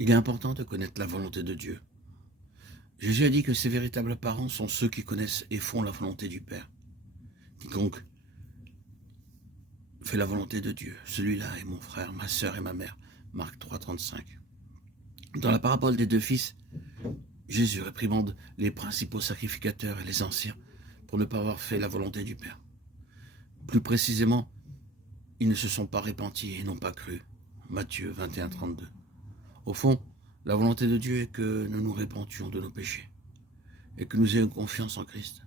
Il est important de connaître la volonté de Dieu. Jésus a dit que ses véritables parents sont ceux qui connaissent et font la volonté du Père. Quiconque fait la volonté de Dieu, celui-là est mon frère, ma sœur et ma mère. Marc 3, 35. Dans la parabole des deux fils, Jésus réprimande les principaux sacrificateurs et les anciens pour ne pas avoir fait la volonté du Père. Plus précisément, ils ne se sont pas repentis et n'ont pas cru. Matthieu 21, 32. Au fond, la volonté de Dieu est que nous nous repentions de nos péchés et que nous ayons confiance en Christ.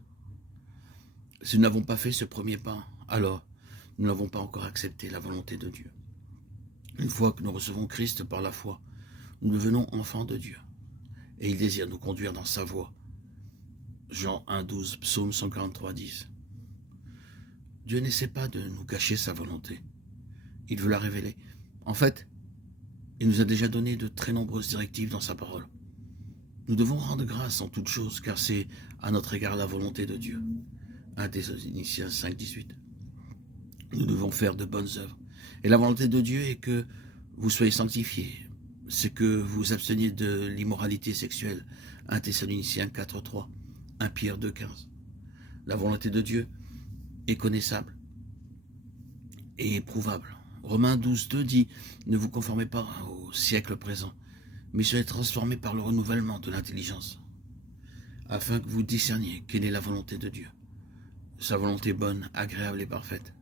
Si nous n'avons pas fait ce premier pas, alors nous n'avons pas encore accepté la volonté de Dieu. Une fois que nous recevons Christ par la foi, nous devenons enfants de Dieu et il désire nous conduire dans sa voie. Jean 1, 12, Psaume 143, 10. Dieu n'essaie pas de nous cacher sa volonté. Il veut la révéler. En fait, il nous a déjà donné de très nombreuses directives dans sa parole. Nous devons rendre grâce en toutes choses, car c'est à notre égard la volonté de Dieu. 1 Thessaloniciens 5, 18. Nous devons faire de bonnes œuvres. Et la volonté de Dieu est que vous soyez sanctifiés. C'est que vous absteniez de l'immoralité sexuelle. 1 Thessaloniciens 4, 3. 1 Pierre 2, 15. La volonté de Dieu est connaissable et éprouvable. Romains 12, 2 dit « Ne vous conformez pas au siècle présent, mais soyez transformés par le renouvellement de l'intelligence, afin que vous discerniez quelle est la volonté de Dieu, sa volonté bonne, agréable et parfaite. »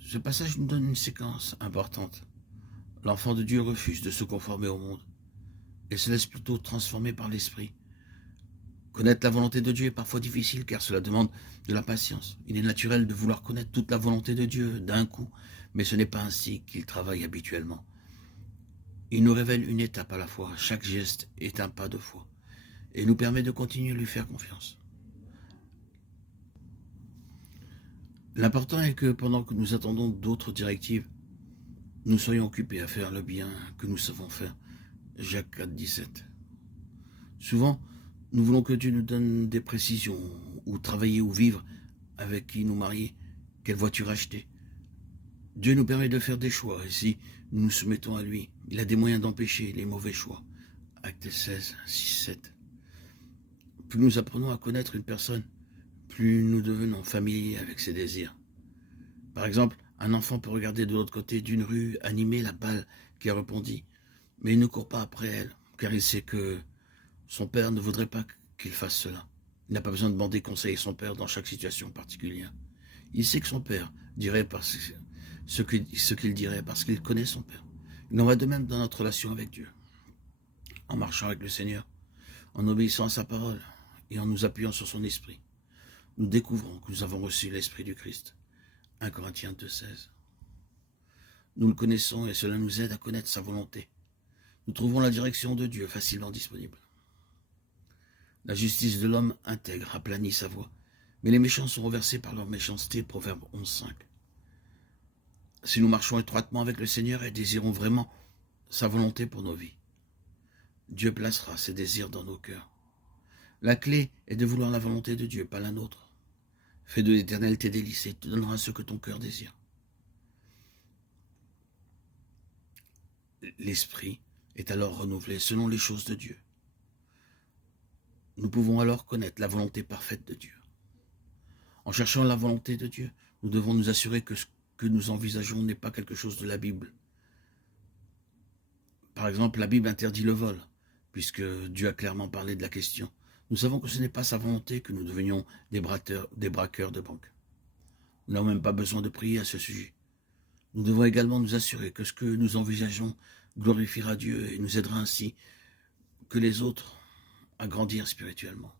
Ce passage nous donne une séquence importante. L'enfant de Dieu refuse de se conformer au monde et se laisse plutôt transformer par l'esprit. Connaître la volonté de Dieu est parfois difficile car cela demande de la patience. Il est naturel de vouloir connaître toute la volonté de Dieu d'un coup, mais ce n'est pas ainsi qu'il travaille habituellement. Il nous révèle une étape à la fois, chaque geste est un pas de foi, et nous permet de continuer à lui faire confiance. L'important est que pendant que nous attendons d'autres directives, nous soyons occupés à faire le bien que nous savons faire. Jacques 4, 17. Souvent, nous voulons que Dieu nous donne des précisions, où travailler ou vivre, avec qui nous marier, quelle voiture acheter. Dieu nous permet de faire des choix, et si nous nous soumettons à lui, il a des moyens d'empêcher les mauvais choix. Acte 16, 6, 7. Plus nous apprenons à connaître une personne, plus nous devenons familiers avec ses désirs. Par exemple, un enfant peut regarder de l'autre côté d'une rue animée la balle qui a rebondi, mais il ne court pas après elle, car il sait que son père ne voudrait pas qu'il fasse cela. Il n'a pas besoin de demander conseil à son père dans chaque situation particulière. Il sait que son père dirait ce qu'il dirait parce qu'il connaît son père. Il en va de même dans notre relation avec Dieu. En marchant avec le Seigneur, en obéissant à sa parole et en nous appuyant sur son esprit, nous découvrons que nous avons reçu l'esprit du Christ. 1 Corinthiens 2, 16. Nous le connaissons et cela nous aide à connaître sa volonté. Nous trouvons la direction de Dieu facilement disponible. La justice de l'homme intègre aplanit sa voie, mais les méchants sont renversés par leur méchanceté. Proverbe 11, 5. Si nous marchons étroitement avec le Seigneur et désirons vraiment sa volonté pour nos vies, Dieu placera ses désirs dans nos cœurs. La clé est de vouloir la volonté de Dieu, pas la nôtre. Fais de l'Éternel tes délices et te donnera ce que ton cœur désire. L'esprit est alors renouvelé selon les choses de Dieu. Nous pouvons alors connaître la volonté parfaite de Dieu. En cherchant la volonté de Dieu, nous devons nous assurer que ce que nous envisageons n'est pas quelque chose de la Bible. Par exemple, la Bible interdit le vol, puisque Dieu a clairement parlé de la question. Nous savons que ce n'est pas sa volonté que nous devenions des braqueurs de banque. Nous n'avons même pas besoin de prier à ce sujet. Nous devons également nous assurer que ce que nous envisageons glorifiera Dieu et nous aidera ainsi que les autres à grandir spirituellement.